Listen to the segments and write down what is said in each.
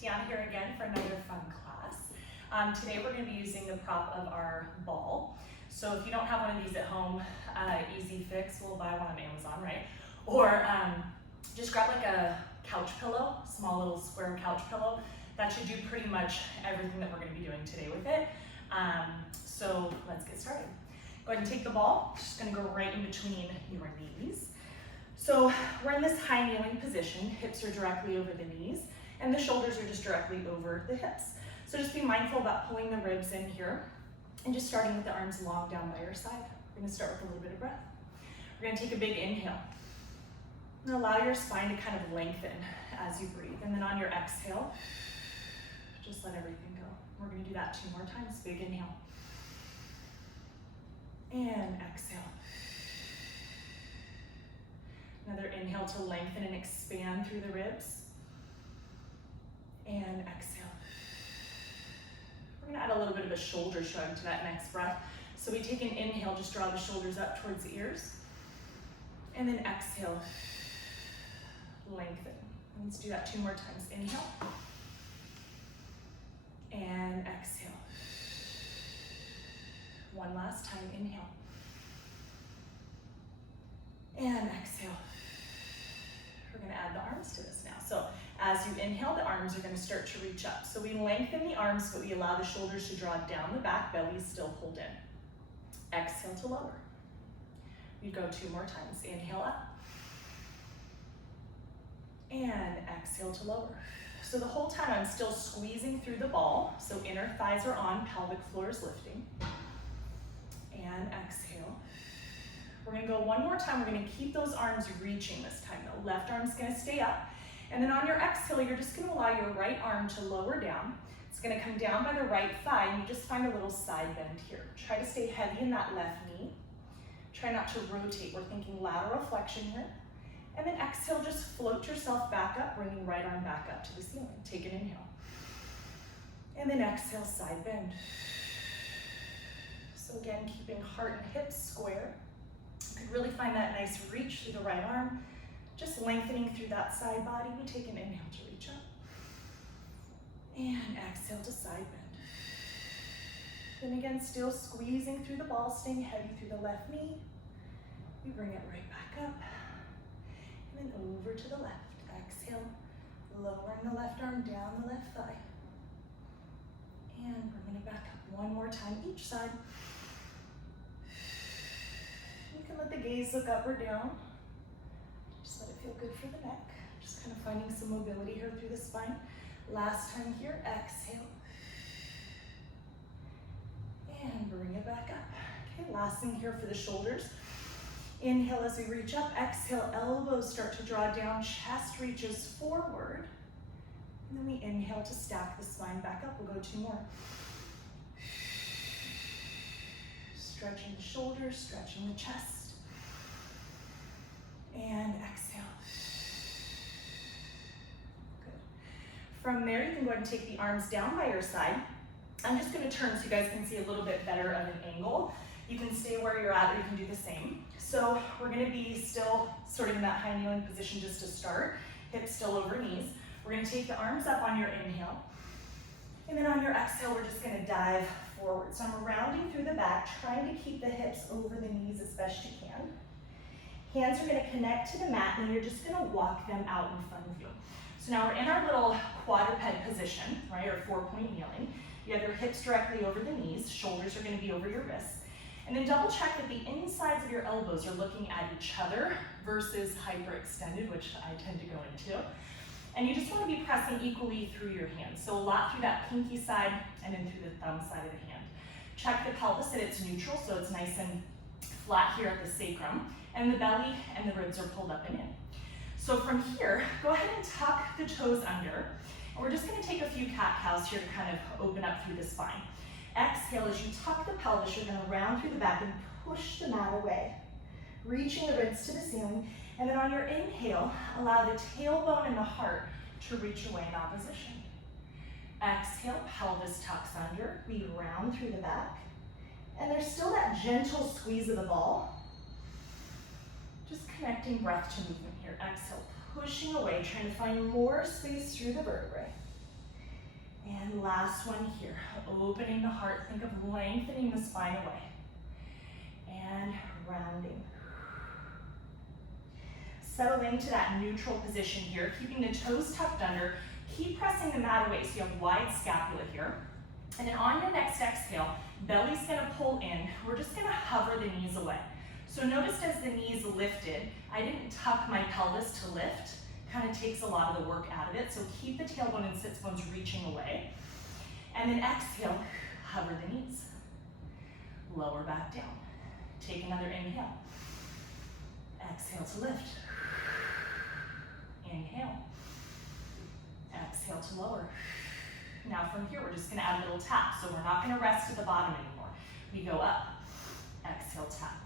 Tiana here again for another fun class. Today we're going to be using the prop of our ball. So if you don't have one of these at home, easy fix, we'll buy one on Amazon, right? Or just grab like a couch pillow, small little square couch pillow. That should do pretty much everything that we're going to be doing today with it. So let's get started. Go ahead and take the ball, just going to go right in between your knees. So we're in this high kneeling position, hips are directly over the knees, and the shoulders are just directly over the hips. So just be mindful about pulling the ribs in here, and just starting with the arms long down by your side. We're gonna start with a little bit of breath. We're gonna take a big inhale, and allow your spine to kind of lengthen as you breathe. And then on your exhale, just let everything go. We're gonna do that 2 more times. Big inhale, and exhale. Another inhale to lengthen and expand through the ribs. And exhale. We're gonna add a little bit of a shoulder shrug to that next breath. So we take an inhale, just draw the shoulders up towards the ears. And then exhale, lengthen. And let's do that 2 more times. Inhale. And exhale. One last time, inhale. And exhale. We're gonna add the arms to this now. So as you inhale, the arms are gonna start to reach up. So we lengthen the arms, but we allow the shoulders to draw down the back, belly is still pulled in. Exhale to lower. We go 2 more times. Inhale up. And exhale to lower. So the whole time I'm still squeezing through the ball. So inner thighs are on, pelvic floor is lifting. And exhale. We're gonna go 1 more time. We're gonna keep those arms reaching this time. The left arm's gonna stay up. And then on your exhale, you're just gonna allow your right arm to lower down. It's gonna come down by the right thigh, and you just find a little side bend here. Try to stay heavy in that left knee. Try not to rotate. We're thinking lateral flexion here. And then exhale, just float yourself back up, bringing right arm back up to the ceiling. Take an inhale. And then exhale, side bend. So again, keeping heart and hips square. You can really find that nice reach through the right arm. Just lengthening through that side body. We take an inhale to reach up. And exhale to side bend. Then again, still squeezing through the ball, staying heavy through the left knee. We bring it right back up. And then over to the left. Exhale, lowering the left arm down the left thigh. And bringing it back up 1 more time each side. You can let the gaze look up or down. Just let it feel good for the neck. Just kind of finding some mobility here through the spine. Last time here, exhale. And bring it back up. Okay, last thing here for the shoulders. Inhale as we reach up. Exhale, elbows start to draw down. Chest reaches forward. And then we inhale to stack the spine back up. We'll go 2 more. Stretching the shoulders, stretching the chest. And exhale. Good. From there, you can go ahead and take the arms down by your side. I'm just going to turn so you guys can see a little bit better of an angle. You can stay where you're at, or you can do the same. So we're going to be still sort of in that high kneeling position just to start. Hips still over knees. We're going to take the arms up on your inhale. And then on your exhale, we're just going to dive forward. So I'm rounding through the back, trying to keep the hips over the knees as best you can. Hands are going to connect to the mat, and you're just going to walk them out in front of you. So now we're in our little quadruped position, right, or 4-point kneeling. You have your hips directly over the knees, shoulders are going to be over your wrists. And then double check that the insides of your elbows are looking at each other versus hyperextended, which I tend to go into. And you just want to be pressing equally through your hands. So a lot through that pinky side and then through the thumb side of the hand. Check the pelvis that it's neutral, so it's nice and flat here at the sacrum. And the belly and the ribs are pulled up and in. So from here, go ahead and tuck the toes under. And we're just going to take a few cat-cows here to kind of open up through the spine. Exhale, as you tuck the pelvis, you're going to round through the back and push the mat away. Reaching the ribs to the ceiling. And then on your inhale, allow the tailbone and the heart to reach away in opposition. Exhale, pelvis tucks under. We round through the back. And there's still that gentle squeeze of the ball. Just connecting breath to movement here. Exhale, pushing away, trying to find more space through the vertebrae. And last one here, opening the heart. Think of lengthening the spine away. And rounding. Settle into that neutral position here, keeping the toes tucked under. Keep pressing the mat away so you have wide scapula here. And then on your next exhale, belly's gonna pull in. We're just gonna hover the knees away. So notice as the knees lifted, I didn't tuck my pelvis to lift. Kind of takes a lot of the work out of it. So keep the tailbone and sits bones reaching away. And then exhale, hover the knees. Lower back down. Take another inhale. Exhale to lift. Inhale. Exhale to lower. Now from here, we're just gonna add a little tap. So we're not gonna rest at the bottom anymore. We go up. Exhale, tap.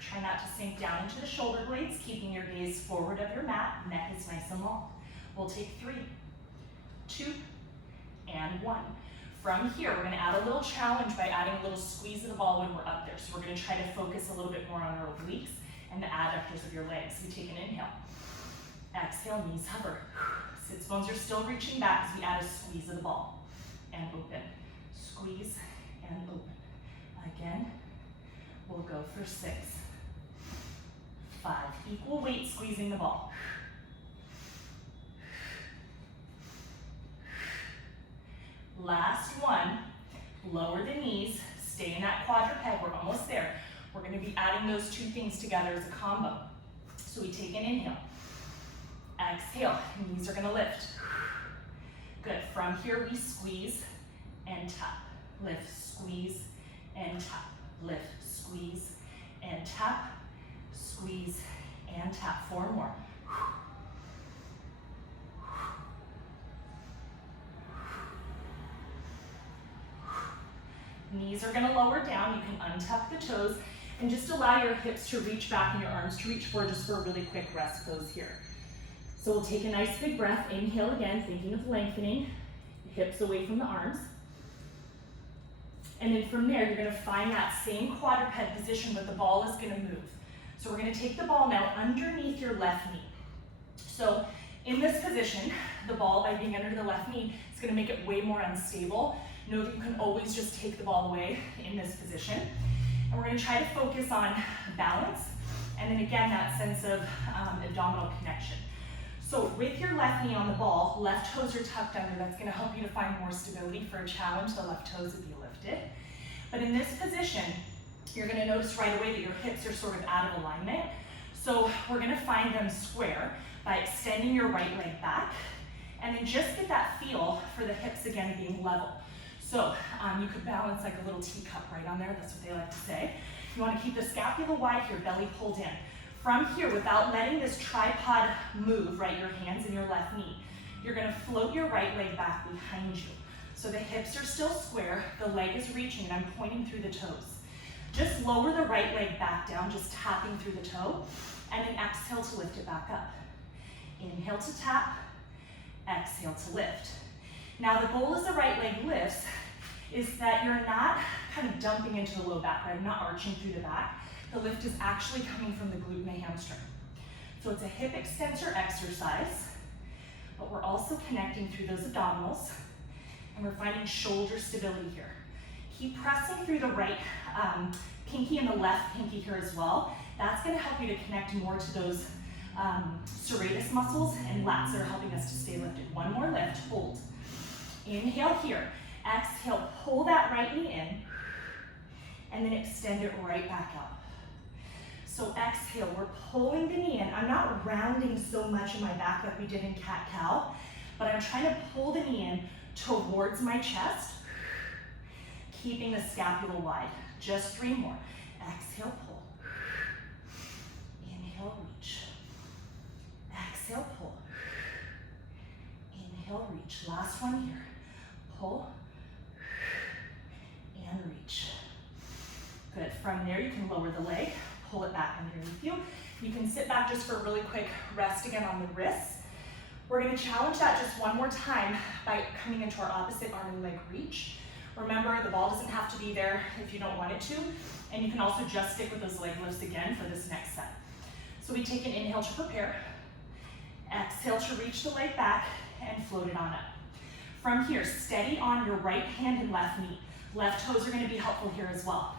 Try not to sink down into the shoulder blades, keeping your gaze forward of your mat. Neck is nice and long. We'll take 3, 2, and 1. From here, we're gonna add a little challenge by adding a little squeeze of the ball when we're up there. So we're gonna try to focus a little bit more on our obliques and the adductors of your legs. We take an inhale. Exhale, knees hover. Sits bones are still reaching back as we add a squeeze of the ball. And open. Squeeze and open. Again, we'll go for 6, 5. Equal weight squeezing the ball. Last one. Lower the knees. Stay in that quadruped. We're almost there. We're going to be adding those two things together as a combo. So we take an inhale. Exhale. Knees are going to lift. Good. From here, we squeeze and tap. Lift, squeeze, and tap. Lift, squeeze, and tap. Squeeze, and tap. 4 more. Knees are going to lower down. You can untuck the toes and just allow your hips to reach back and your arms to reach forward just for a really quick rest pose here. So we'll take a nice big breath. Inhale again, thinking of lengthening. Hips away from the arms. And then from there, you're going to find that same quadruped position, but the ball is going to move. So we're going to take the ball now underneath your left knee. So in this position, the ball, by being under the left knee, is going to make it way more unstable. Know that you can always just take the ball away in this position. And we're going to try to focus on balance, and then again, that sense of abdominal connection. So with your left knee on the ball, left toes are tucked under. That's going to help you to find more stability for a challenge. The left toes will be lifted. But in this position, you're going to notice right away that your hips are sort of out of alignment. So we're going to find them square by extending your right leg back, and then just get that feel for the hips again being level. So you could balance like a little teacup right on there. That's what they like to say. You want to keep the scapula wide here, belly pulled in. From here, without letting this tripod move, right, your hands and your left knee, you're going to float your right leg back behind you. So the hips are still square, the leg is reaching, and I'm pointing through the toes. Just lower the right leg back down, just tapping through the toe, and then exhale to lift it back up. Inhale to tap, exhale to lift. Now the goal as the right leg lifts is that you're not kind of dumping into the low back, right? Not arching through the back. The lift is actually coming from the glute and the hamstring. So it's a hip extensor exercise, but we're also connecting through those abdominals, and we're finding shoulder stability here. Keep pressing through the right pinky and the left pinky here as well. That's going to help you to connect more to those serratus muscles and lats that are helping us to stay lifted. One more lift, hold. Inhale here. Exhale, pull that right knee in, and then extend it right back out. So exhale, we're pulling the knee in. I'm not rounding so much in my back like we did in cat-cow, but I'm trying to pull the knee in towards my chest, keeping the scapula wide. Just 3 more. Exhale, pull. Inhale, reach. Exhale, pull. Inhale, reach. Last one here. Pull and reach. Good. From there, you can lower the leg, pull it back underneath you. You can sit back just for a really quick rest again on the wrists. We're going to challenge that just one more time by coming into our opposite arm and leg reach. Remember, the ball doesn't have to be there if you don't want it to, and you can also just stick with those leg lifts again for this next set. So we take an inhale to prepare. Exhale to reach the leg back and float it on up. From here, steady on your right hand and left knee. Left toes are going to be helpful here as well.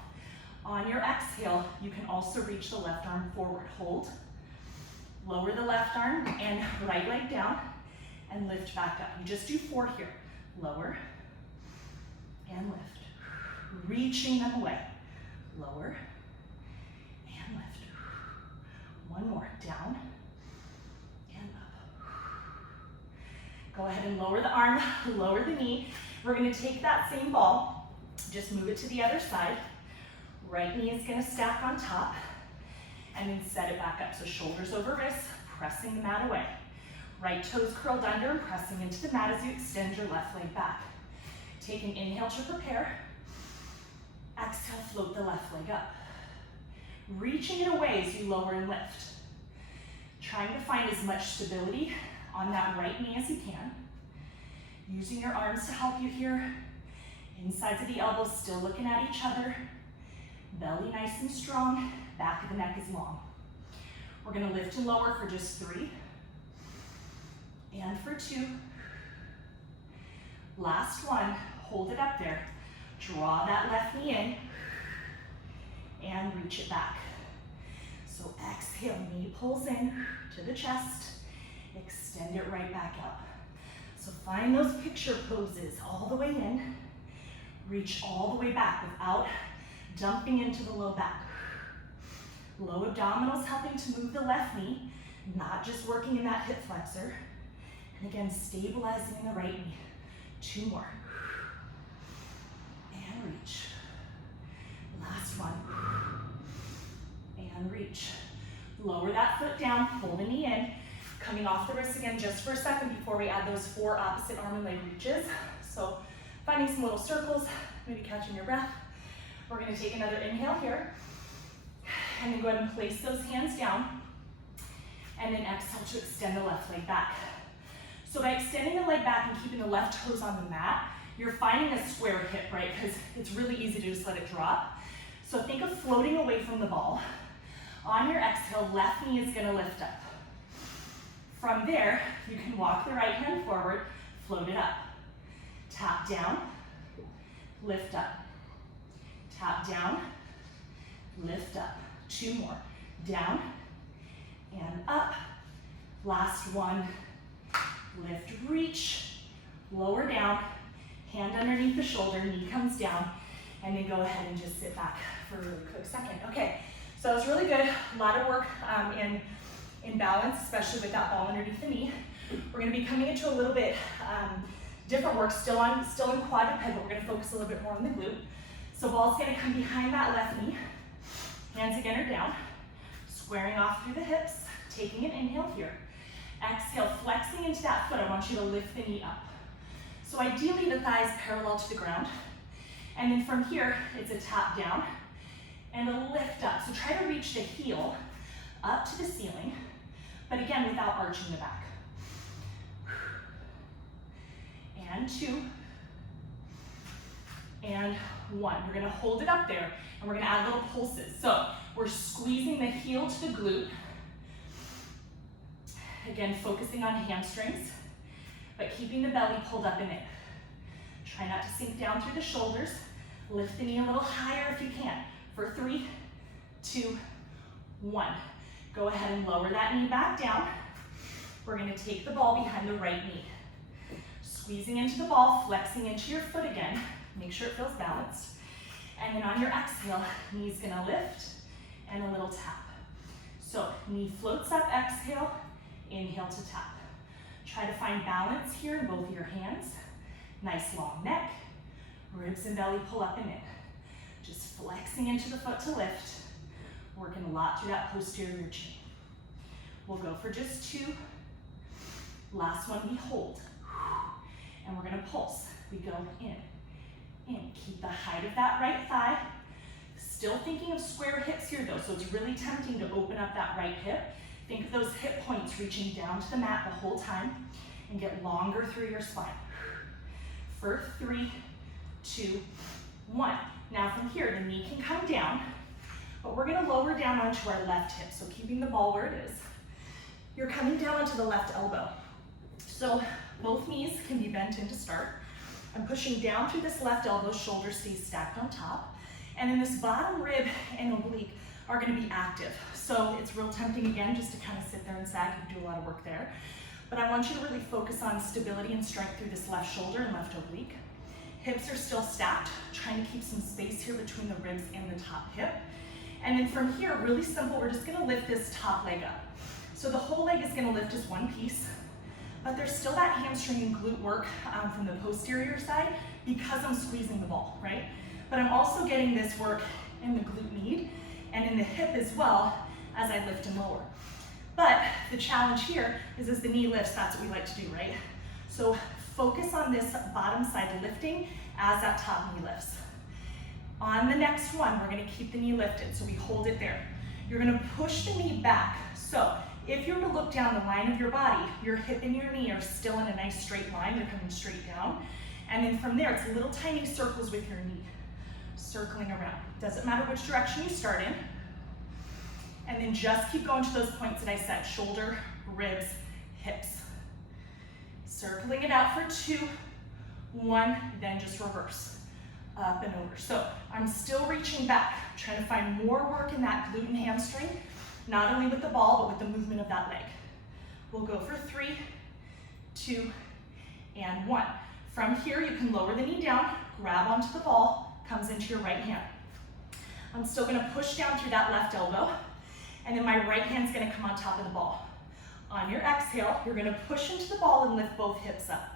On your exhale, you can also reach the left arm forward. Hold. Lower the left arm and right leg down and lift back up. You just do 4 here. Lower and lift. Reaching them away. Lower and lift. One more. Down and up. Go ahead and lower the arm, lower the knee. We're going to take that same ball, just move it to the other side. Right knee is going to stack on top, and then set it back up. So shoulders over wrists, pressing the mat away. Right toes curled under and pressing into the mat as you extend your left leg back. Take an inhale to prepare. Exhale, float the left leg up. Reaching it away as you lower and lift. Trying to find as much stability on that right knee as you can. Using your arms to help you here. Insides of the elbows still looking at each other. Belly nice and strong. Back of the neck is long. We're going to lift and lower for just 3. And for 2. Last one. Hold it up there. Draw that left knee in. And reach it back. So exhale, knee pulls in to the chest. Extend it right back out. So find those picture poses all the way in. Reach all the way back without dumping into the low back. Low abdominals helping to move the left knee, not just working in that hip flexor. And again, stabilizing in the right knee. 2 more. And reach. Last one. And reach. Lower that foot down, pull the knee in. Coming off the wrist again just for a second before we add those 4 opposite arm and leg reaches. So finding some little circles, maybe catching your breath. We're going to take another inhale here. And then go ahead and place those hands down. And then exhale to extend the left leg back. So by extending the leg back and keeping the left toes on the mat, you're finding a square hip, right? Because it's really easy to just let it drop. So think of floating away from the ball. On your exhale, left knee is going to lift up. From there, you can walk the right hand forward, float it up. Tap down, lift up. Tap down, lift up. 2 more. Down and up. Last one. Lift, reach, lower down, hand underneath the shoulder, knee comes down, and then go ahead and just sit back for a really quick second. Okay, so that was really good. A lot of work in balance, especially with that ball underneath the knee. We're going to be coming into a little bit different work, still in quadruped, but we're going to focus a little bit more on the glute. So ball's going to come behind that left knee. Hands again are down, squaring off through the hips, taking an inhale here. Exhale, flexing into that foot. I want you to lift the knee up. So ideally the thighs parallel to the ground. And then from here, it's a tap down and a lift up. So try to reach the heel up to the ceiling, but again, without arching the back. And 2. And 1. We're going to hold it up there, and we're going to add little pulses. So we're squeezing the heel to the glute. Again, focusing on hamstrings, but keeping the belly pulled up and in. Try not to sink down through the shoulders. Lift the knee a little higher if you can. For 3, 2, 1. Go ahead and lower that knee back down. We're going to take the ball behind the right knee. Squeezing into the ball, flexing into your foot again. Make sure it feels balanced. And then on your exhale, knee's going to lift and a little tap. So knee floats up, exhale, inhale to tap. Try to find balance here in both of your hands. Nice long neck. Ribs and belly pull up and in. Just flexing into the foot to lift. Working a lot through that posterior chin. We'll go for just 2. Last one, we hold. And we're going to pulse. We go in. Keep the height of that right thigh. Still thinking of square hips here though, so it's really tempting to open up that right hip. Think of those hip points reaching down to the mat the whole time and get longer through your spine. For 3, 2, 1. Now from here, the knee can come down, but we're going to lower down onto our left hip, so keeping the ball where it is. you're coming down onto the left elbow. So both knees can be bent in to start. I'm pushing down through this left elbow, shoulder stays stacked on top. And then this bottom rib and oblique are gonna be active. So it's real tempting again just to kind of sit there and sag and do a lot of work there. But I want you to really focus on stability and strength through this left shoulder and left oblique. Hips are still stacked, trying to keep some space here between the ribs and the top hip. And then from here, really simple, we're just gonna lift this top leg up. So the whole leg is gonna lift as one piece, but there's still that hamstring and glute work from the posterior side because I'm squeezing the ball, right? But I'm also getting this work in the glute med and in the hip as well as I lift and lower. But the challenge here is as the knee lifts, that's what we like to do, right? So focus on this bottom side lifting as that top knee lifts. On the next one, we're gonna keep the knee lifted, so we hold it there. You're gonna push the knee back. So if you were to look down the line of your body, your hip and your knee are still in a nice straight line, they're coming straight down. And then from there, it's little tiny circles with your knee, circling around. Doesn't matter which direction you start in. And then just keep going to those points that I said, shoulder, ribs, hips. Circling it out for 2, 1, then just reverse, up and over. So I'm still reaching back, trying to find more work in that glute and hamstring, not only with the ball, but with the movement of that leg. We'll go for 3, 2, and 1. From here, you can lower the knee down, grab onto the ball, comes into your right hand. I'm still gonna push down through that left elbow, and then my right hand's gonna come on top of the ball. On your exhale, you're gonna push into the ball and lift both hips up.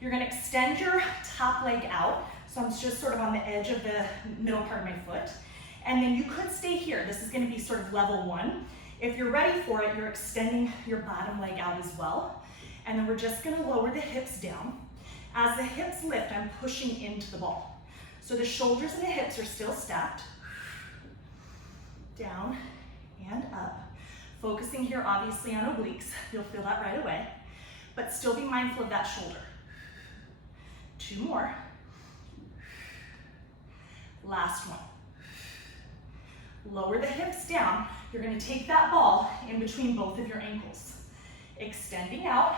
You're gonna extend your top leg out, so I'm just sort of on the edge of the middle part of my foot. And then you could stay here. This is gonna be sort of level 1. If you're ready for it, you're extending your bottom leg out as well. And then we're just gonna lower the hips down. As the hips lift, I'm pushing into the ball. So the shoulders and the hips are still stacked. Down and up. Focusing here obviously on obliques. You'll feel that right away. But still be mindful of that shoulder. 2 more. Last one. Lower the hips down. You're gonna take that ball in between both of your ankles. Extending out.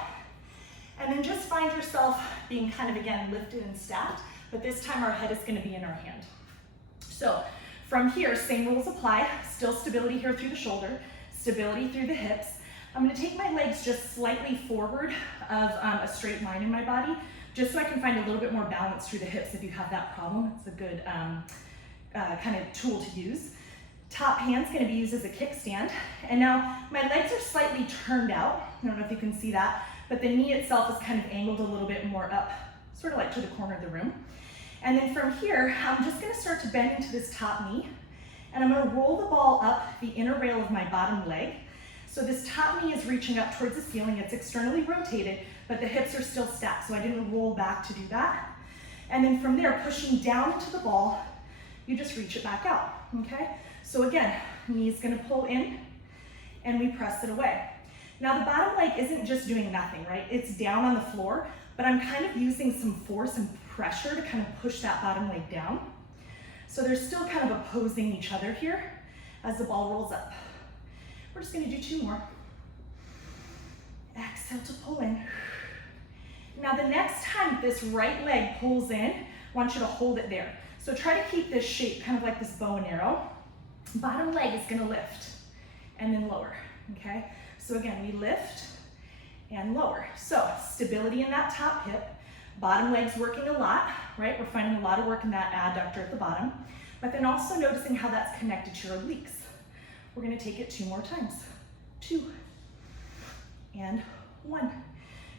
And then just find yourself being kind of, again, lifted and stacked, but this time our head is gonna be in our hand. So from here, same rules apply. Still stability here through the shoulder, stability through the hips. I'm gonna take my legs just slightly forward of a straight line in my body, just so I can find a little bit more balance through the hips if you have that problem. It's a good kind of tool to use. Top hand's gonna be used as a kickstand. And now my legs are slightly turned out. I don't know if you can see that, but the knee itself is kind of angled a little bit more up, sort of like to the corner of the room. And then from here, I'm just gonna start to bend into this top knee, and I'm gonna roll the ball up the inner rail of my bottom leg. So this top knee is reaching up towards the ceiling. It's externally rotated, but the hips are still stacked, so I didn't roll back to do that. And then from there, pushing down into the ball, you just reach it back out, okay? So again, knee's gonna pull in, and we press it away. Now the bottom leg isn't just doing nothing, right? It's down on the floor, but I'm kind of using some force and pressure to kind of push that bottom leg down. So they're still kind of opposing each other here as the ball rolls up. We're just gonna do 2 more. Exhale to pull in. Now the next time this right leg pulls in, I want you to hold it there. So try to keep this shape kind of like this bow and arrow. Bottom leg is gonna lift and then lower, okay? So again, we lift and lower. So stability in that top hip. Bottom leg's working a lot, right? We're finding a lot of work in that adductor at the bottom, but then also noticing how that's connected to your obliques. We're gonna take it 2 more times. 2 and 1.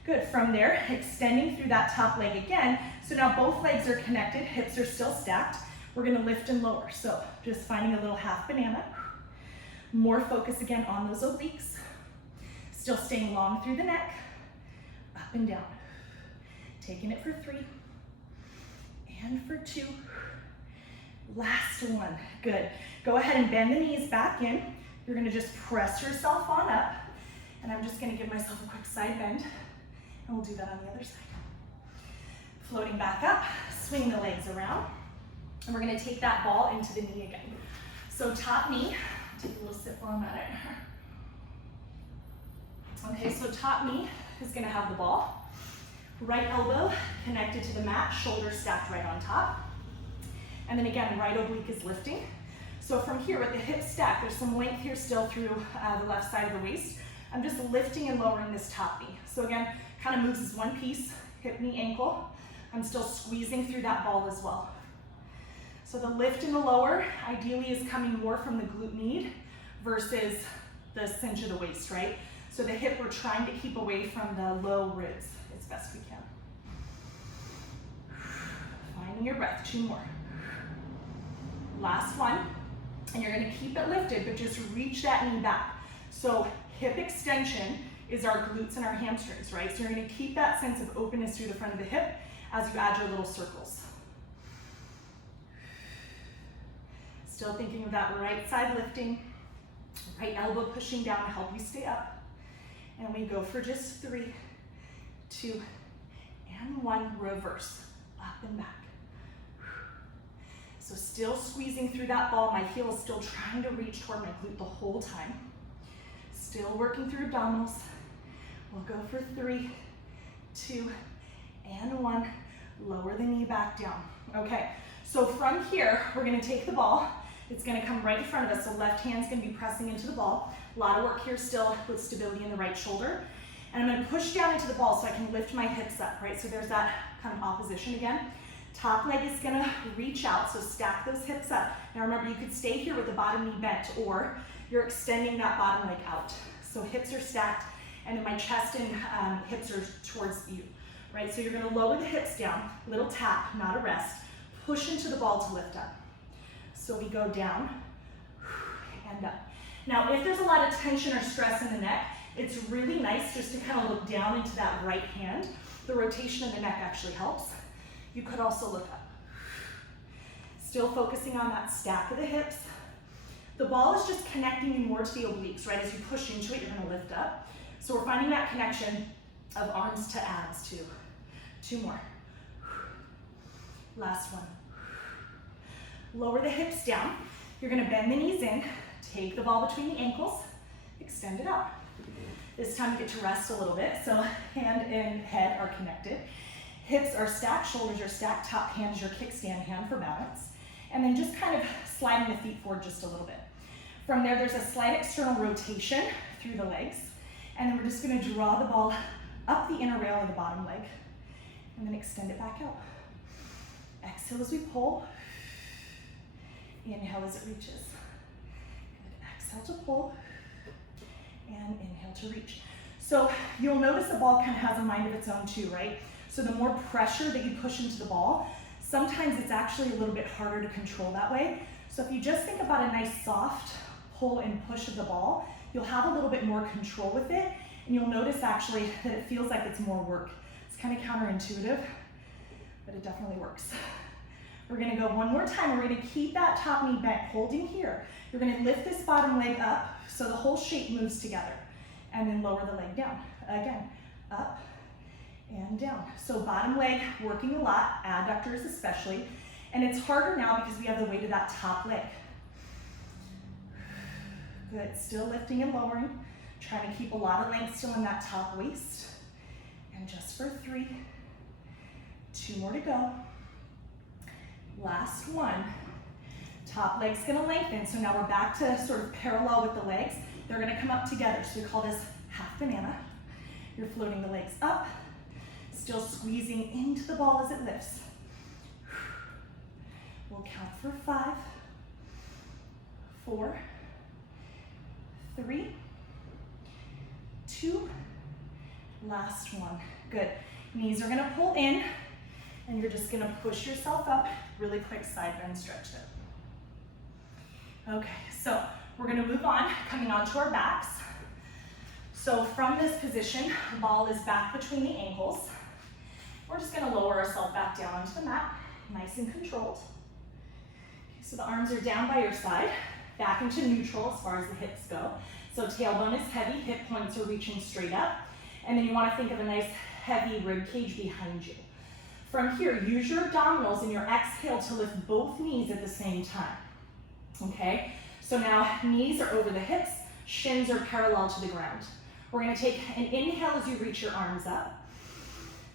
Good, from there, extending through that top leg again. So now both legs are connected, hips are still stacked. We're gonna lift and lower. So just finding a little half banana. More focus again on those obliques. Still staying long through the neck, up and down. Taking it for 3, and for 2. Last one, good. Go ahead and bend the knees back in. You're gonna just press yourself on up, and I'm just gonna give myself a quick side bend, and we'll do that on the other side. Floating back up, swing the legs around, and we're gonna take that ball into the knee again. So top knee, take a little sip while I'm at it. Okay, so top knee is gonna have the ball. Right elbow connected to the mat, shoulders stacked right on top. And then again, right oblique is lifting. So from here with the hips stacked, there's some length here still through the left side of the waist. I'm just lifting and lowering this top knee. So again, kind of moves as one piece, hip, knee, ankle. I'm still squeezing through that ball as well. So the lift and the lower ideally is coming more from the glute med versus the cinch of the waist, right? So the hip, we're trying to keep away from the low ribs as best we can. Finding your breath, 2 more. Last one, and you're gonna keep it lifted, but just reach that knee back. So hip extension is our glutes and our hamstrings, right? So you're gonna keep that sense of openness through the front of the hip as you add your little circles. Still thinking of that right side lifting, right elbow pushing down to help you stay up. And we go for just 3, 2, and 1, reverse, up and back. So still squeezing through that ball, my heel is still trying to reach toward my glute the whole time. Still working through abdominals. We'll go for 3, 2, and 1. Lower the knee back down. Okay, so from here, we're gonna take the ball. It's gonna come right in front of us, so left hand's gonna be pressing into the ball. A lot of work here still with stability in the right shoulder. And I'm gonna push down into the ball so I can lift my hips up, right? So there's that kind of opposition again. Top leg is gonna reach out, so stack those hips up. Now remember, you could stay here with the bottom knee bent, or you're extending that bottom leg out. So hips are stacked, and then my chest and hips are towards you, right? So you're gonna lower the hips down, little tap, not a rest. Push into the ball to lift up. So we go down and up. Now, if there's a lot of tension or stress in the neck, it's really nice just to kind of look down into that right hand. The rotation of the neck actually helps. You could also look up. Still focusing on that stack of the hips. The ball is just connecting you more to the obliques, right? As you push into it, you're gonna lift up. So we're finding that connection of arms to abs too. 2 more. Last one. Lower the hips down. You're gonna bend the knees in, take the ball between the ankles, extend it out. This time you get to rest a little bit, so hand and head are connected. Hips are stacked, shoulders are stacked, top hand is your kickstand hand for balance. And then just kind of sliding the feet forward just a little bit. From there, there's a slight external rotation through the legs. And then we're just gonna draw the ball up the inner rail of the bottom leg, and then extend it back out. Exhale as we pull. Inhale as it reaches. Good. Exhale to pull, and inhale to reach. So you'll notice the ball kind of has a mind of its own too, right? So the more pressure that you push into the ball, sometimes it's actually a little bit harder to control that way. So if you just think about a nice soft pull and push of the ball, you'll have a little bit more control with it, and you'll notice actually that it feels like it's more work. It's kind of counterintuitive, but it definitely works. We're gonna go one more time. We're gonna keep that top knee bent, holding here. You're gonna lift this bottom leg up so the whole shape moves together, and then lower the leg down. Again, up and down. So bottom leg working a lot, adductors especially, and it's harder now because we have the weight of that top leg. Good, still lifting and lowering. Trying to keep a lot of length still in that top waist. And just for 3, 2 more to go. Last one. Top leg's gonna lengthen, so now we're back to sort of parallel with the legs. They're gonna come up together, so we call this half banana. You're floating the legs up, still squeezing into the ball as it lifts. We'll count for 5, 4, 3, 2, last one. Good. Knees are gonna pull in, and you're just gonna push yourself up. Really quick side bend stretch there. Okay, so we're gonna move on, coming onto our backs. So from this position, ball is back between the ankles. We're just gonna lower ourselves back down onto the mat, nice and controlled. Okay, so the arms are down by your side, back into neutral as far as the hips go. So tailbone is heavy, hip points are reaching straight up. And then you wanna think of a nice heavy rib cage behind you. From here, use your abdominals and your exhale to lift both knees at the same time, okay? So now knees are over the hips, shins are parallel to the ground. We're gonna take an inhale as you reach your arms up.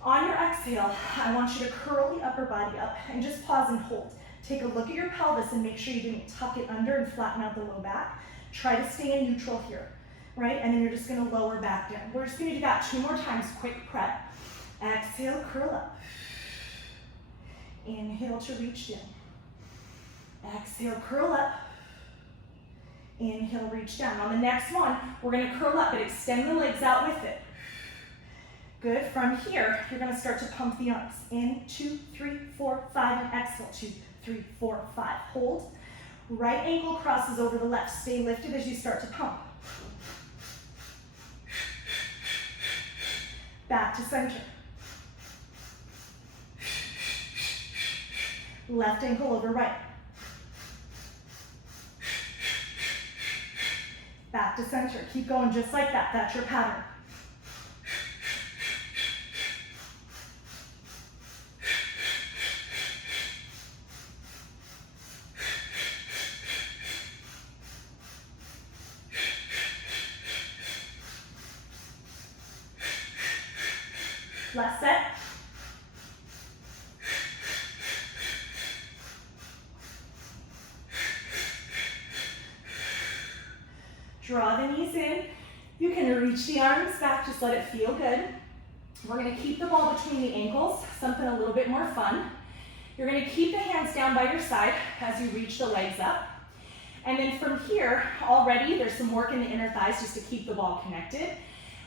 On your exhale, I want you to curl the upper body up and just pause and hold. Take a look at your pelvis and make sure you didn't tuck it under and flatten out the low back. Try to stay in neutral here, right? And then you're just gonna lower back down. We're just gonna do that 2 more times, quick prep. Exhale, curl up. Inhale to reach down. Exhale, curl up. Inhale, reach down. On the next one, we're gonna curl up, but extend the legs out with it. Good. From here, you're gonna start to pump the arms. In, 2, 3, 4, 5, and exhale. 2, 3, 4, 5. Hold. Right ankle crosses over the left. Stay lifted as you start to pump. Back to center. Left ankle over right. Back to center. Keep going just like that. That's your pattern. Last set. Draw the knees in. You can reach the arms back, just let it feel good. We're gonna keep the ball between the ankles, something a little bit more fun. You're gonna keep the hands down by your side as you reach the legs up. And then from here, already there's some work in the inner thighs just to keep the ball connected.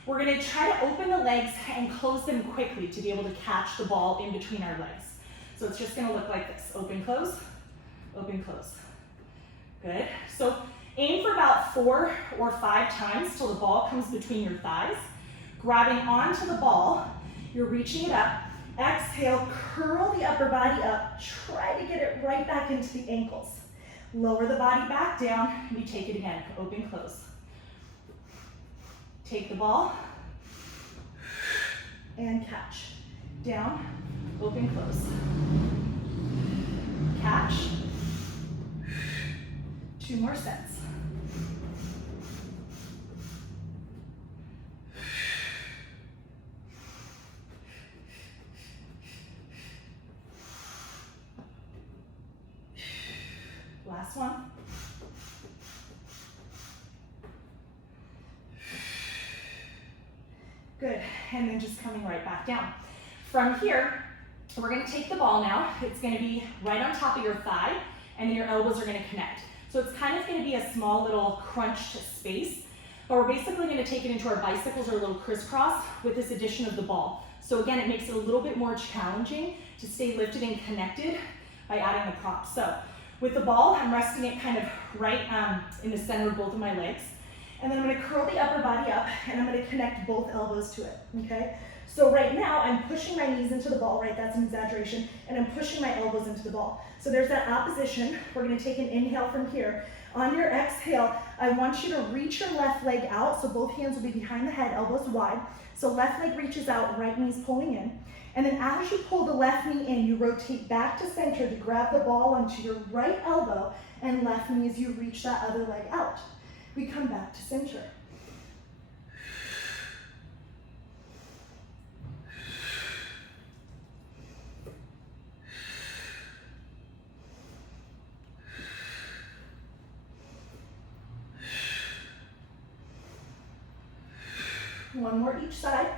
We're gonna try to open the legs and close them quickly to be able to catch the ball in between our legs. So it's just gonna look like this, open, close, open, close. Good, so aim for about 4 or 5 times till the ball comes between your thighs. Grabbing onto the ball, you're reaching it up. Exhale, curl the upper body up. Try to get it right back into the ankles. Lower the body back down. We take it again, open, close. Take the ball and catch. Down, open, close. Catch. 2 more sets. Last one. Good, and then just coming right back down. From here, we're gonna take the ball now. It's gonna be right on top of your thigh, and then your elbows are gonna connect. So it's kind of gonna be a small little crunched space, but we're basically gonna take it into our bicycles or a little crisscross with this addition of the ball. So again, it makes it a little bit more challenging to stay lifted and connected by adding the props. So with the ball, I'm resting it kind of right in the center of both of my legs. And then I'm gonna curl the upper body up and I'm gonna connect both elbows to it, okay? So right now, I'm pushing my knees into the ball, right? That's an exaggeration. And I'm pushing my elbows into the ball. So there's that opposition. We're gonna take an inhale from here. On your exhale, I want you to reach your left leg out. So both hands will be behind the head, elbows wide. So left leg reaches out, right knee's pulling in. And then as you pull the left knee in, you rotate back to center to grab the ball onto your right elbow, and left knee as you reach that other leg out. We come back to center. One more each side.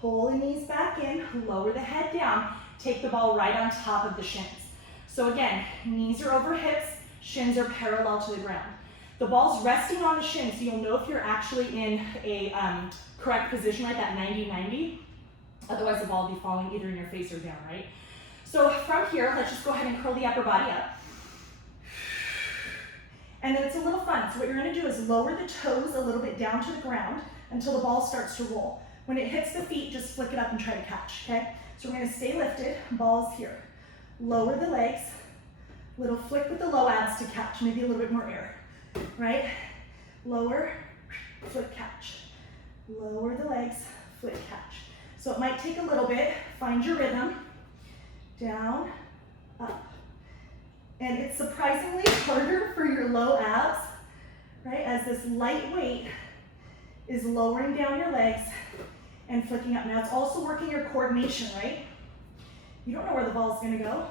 Pull the knees back in, lower the head down, take the ball right on top of the shins. So again, knees are over hips, shins are parallel to the ground. The ball's resting on the shins, so you'll know if you're actually in a correct position, like that 90-90. Otherwise the ball will be falling either in your face or down, right? So from here, let's just go ahead and curl the upper body up. And then it's a little fun. So what you're gonna do is lower the toes a little bit down to the ground until the ball starts to roll. When it hits the feet, just flick it up and try to catch, okay? So we're gonna stay lifted, ball's here. Lower the legs, little flick with the low abs to catch, maybe a little bit more air, right? Lower, flick, catch. Lower the legs, flick, catch. So it might take a little bit, find your rhythm. Down, up, And it's surprisingly harder for your low abs, right? As this light weight is lowering down your legs and flicking up. Now it's also working your coordination, right? You don't know where the ball's gonna go.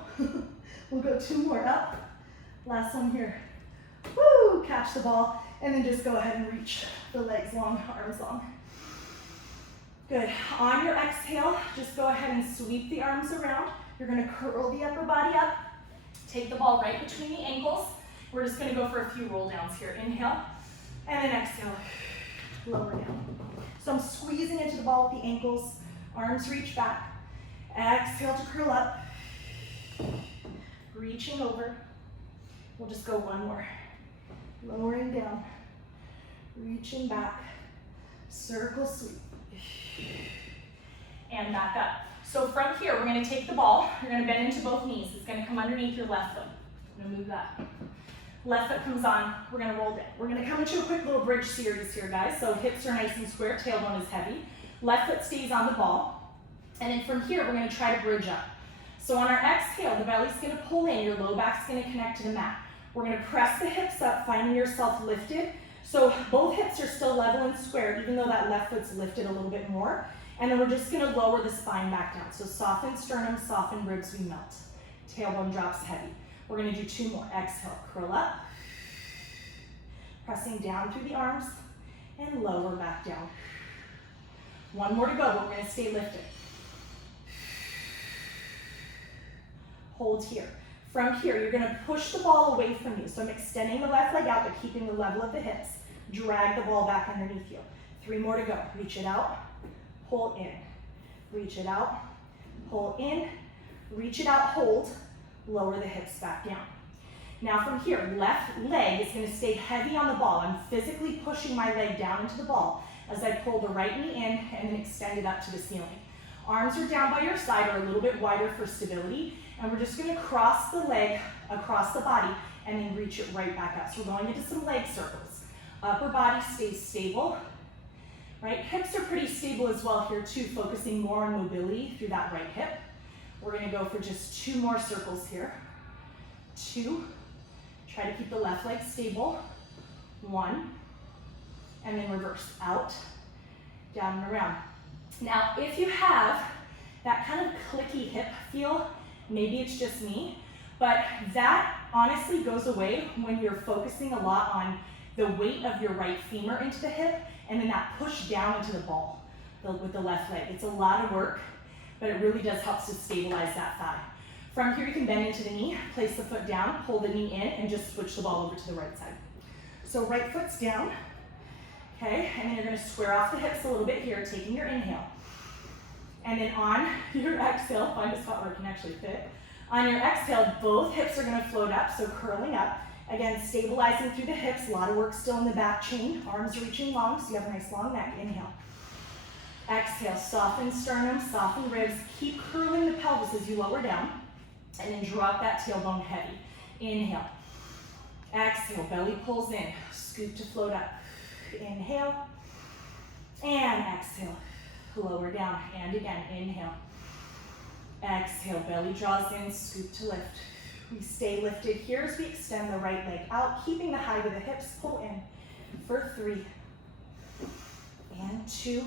We'll go 2 more up. Last one here. Woo, catch the ball, and then just go ahead and reach the legs long, arms long. Good, on your exhale, just go ahead and sweep the arms around. You're gonna curl the upper body up, take the ball right between the ankles. We're just gonna go for a few roll downs here. Inhale, and then exhale, lower down. So I'm squeezing into the ball with the ankles, arms reach back. Exhale to curl up, reaching over. We'll just go 1 more. Lowering down, reaching back, circle sweep, and back up. So from here, we're gonna take the ball, you're gonna bend into both knees. It's gonna come underneath your left foot. I'm gonna move that. Left foot comes on, we're gonna roll down. We're gonna come into a quick little bridge series here, guys. So hips are nice and square, tailbone is heavy. Left foot stays on the ball. And then from here, we're gonna try to bridge up. So on our exhale, the belly's gonna pull in, your low back's gonna connect to the mat. We're gonna press the hips up, finding yourself lifted. So both hips are still level and square, even though that left foot's lifted a little bit more. And then we're just gonna lower the spine back down. So soften sternum, soften ribs, we melt. Tailbone drops heavy. We're gonna do 2 more. Exhale, curl up. Pressing down through the arms and lower back down. 1 more to go, but we're gonna stay lifted. Hold here. From here, you're gonna push the ball away from you. So I'm extending the left leg out, but keeping the level of the hips. Drag the ball back underneath you. 3 more to go. Reach it out, pull in. Reach it out, pull in. Reach it out, hold. Lower the hips back down. Now from here, left leg is gonna stay heavy on the ball. I'm physically pushing my leg down into the ball as I pull the right knee in and then extend it up to the ceiling. Arms are down by your side or a little bit wider for stability. And we're just gonna cross the leg across the body and then reach it right back up. So we're going into some leg circles. Upper body stays stable, right? Hips are pretty stable as well here too, focusing more on mobility through that right hip. We're gonna go for just 2 more circles here. 2, try to keep the left leg stable. 1, and then reverse, out, down and around. Now, if you have that kind of clicky hip feel, maybe it's just me, but that honestly goes away when you're focusing a lot on the weight of your right femur into the hip and then that push down into the ball with the left leg. It's a lot of work, but it really does help to stabilize that thigh. From here, you can bend into the knee, place the foot down, pull the knee in, and just switch the ball over to the right side. So right foot's down, okay, and then you're gonna square off the hips a little bit here, taking your inhale. And then on your exhale, find a spot where it can actually fit. On your exhale, both hips are gonna float up, so curling up. Again, stabilizing through the hips, a lot of work still in the back chain. Arms reaching long, so you have a nice long neck. Inhale. Exhale, soften sternum, soften ribs. Keep curling the pelvis as you lower down. And then drop that tailbone heavy. Inhale. Exhale, belly pulls in. Scoop to float up. Inhale. And exhale. Lower down, and again, inhale. Exhale, belly draws in, scoop to lift. We stay lifted here as we extend the right leg out, keeping the height of the hips, pull in for 3, and 2,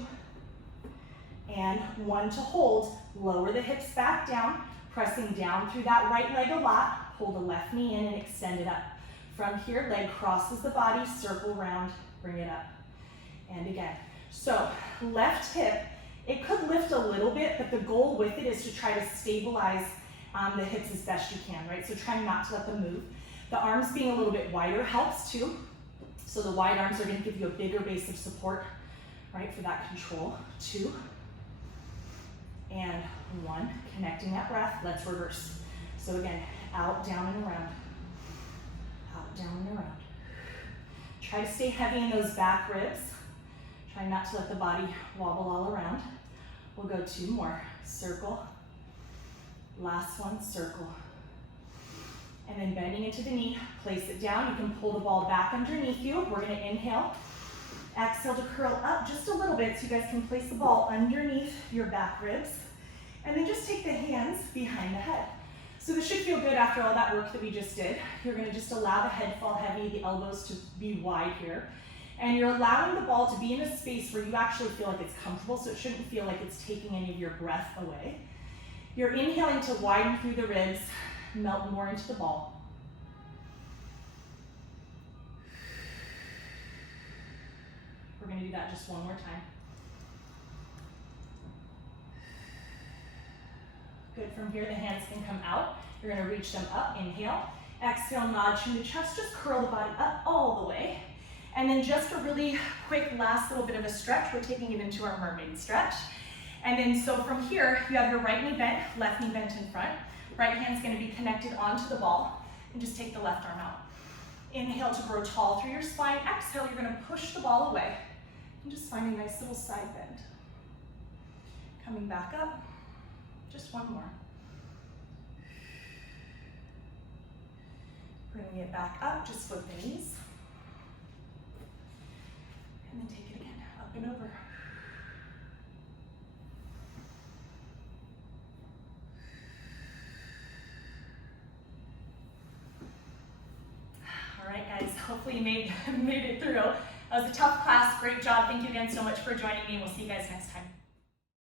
and 1 to hold. Lower the hips back down, pressing down through that right leg a lot. Pull the left knee in and extend it up. From here, leg crosses the body, circle round, bring it up. And again. So, left hip, it could lift a little bit, but the goal with it is to try to stabilize the hips as best you can, right? So try not to let them move. The arms being a little bit wider helps too. So the wide arms are gonna give you a bigger base of support, right, for that control. 2, and 1, connecting that breath. Let's reverse. So again, out, down, and around. Out, down, and around. Try to stay heavy in those back ribs. Try not to let the body wobble all around. We'll go 2 more. Circle. Last one, circle. And then bending into the knee, place it down. You can pull the ball back underneath you. We're gonna inhale. Exhale to curl up just a little bit so you guys can place the ball underneath your back ribs. And then just take the hands behind the head. So this should feel good after all that work that we just did. You're gonna just allow the head fall heavy, the elbows to be wide here. And you're allowing the ball to be in a space where you actually feel like it's comfortable, so it shouldn't feel like it's taking any of your breath away. You're inhaling to widen through the ribs, melt more into the ball. We're gonna do that just one more time. Good, from here the hands can come out. You're gonna reach them up, inhale. Exhale, nod, chin to chest, just curl the body up all the way. And then just a really quick last little bit of a stretch. We're taking it into our mermaid stretch. And then so from here, you have your right knee bent, left knee bent in front. Right hand's gonna be connected onto the ball, and just take the left arm out. Inhale to grow tall through your spine. Exhale, you're gonna push the ball away. And just find a nice little side bend. Coming back up, just one more. Bringing it back up, just flip the knees. And then take it again, up and over. All right, guys, hopefully you made it through. That was a tough class, great job. Thank you again so much for joining me, and we'll see you guys next time.